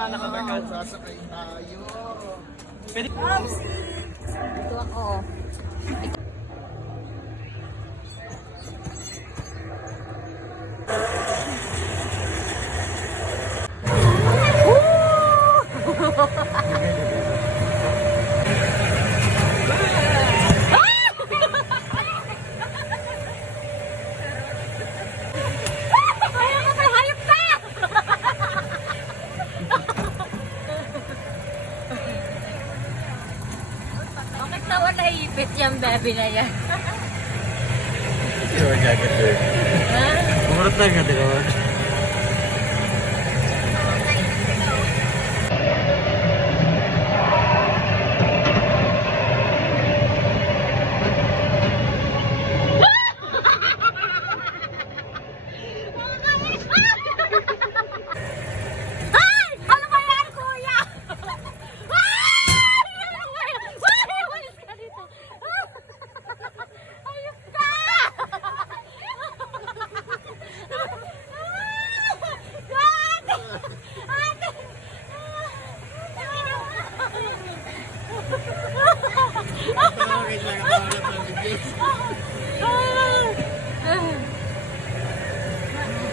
naman nakabarkad. Sasakay tayo. Pwede. Ito ako. Bakit nawa naipit yung baby na yan? Sure, jacket sir. Umurot na ka, tira.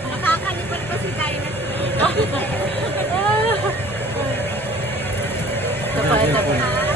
Nakakalipat pa si Dinosaur. Ito pa, ito pa.